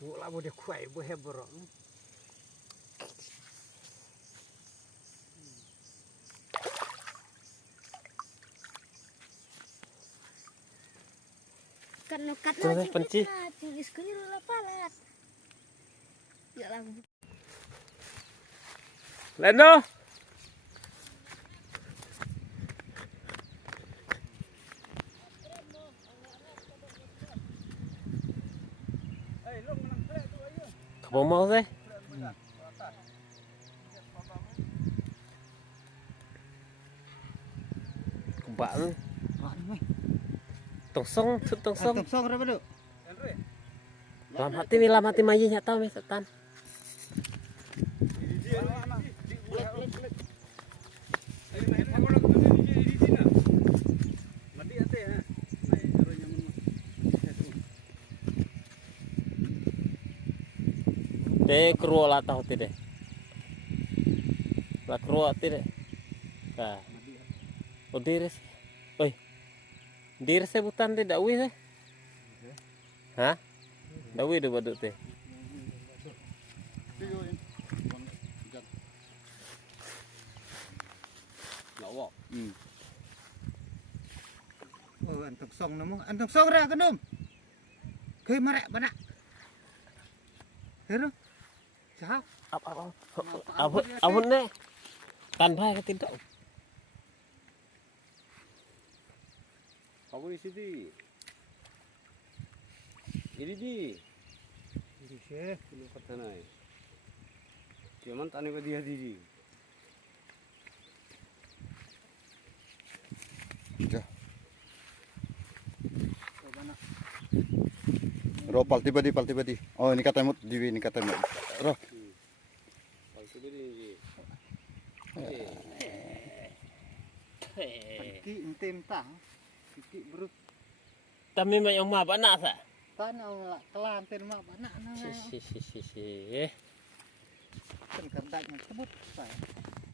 Wala mo de kuai bo hebro. Terus penci. Leno. Kamu mau sih? Kebak lu. Tongsong. Tongsong ra bado. Lam hati mayi nyata me setan. Te kruo la tahu tidak. La kruo tidak. Nah. Odiris. Oi. Dir sebutan tidak wih sih. Hah? Dawi do badut teh. Lawa. Oh, antong song namo. Antong song ra kanum. Kei marek bana. Hero. Sao? Abun ne. Tan bhai ke tidak. Kamu di sini. Ini di. Di se. Ini kata nai. Cuman tani ke dia di. Ja. Ro palti badi. Oh ini kata mut diwi ini kata mut. Ro. Kalau tu beri. Pergi intim tang. Kiki berut. Tapi mak yang mah bana sa. Tanah kelantin mak bana nang. Si. Kan kerdaknya sebut saya.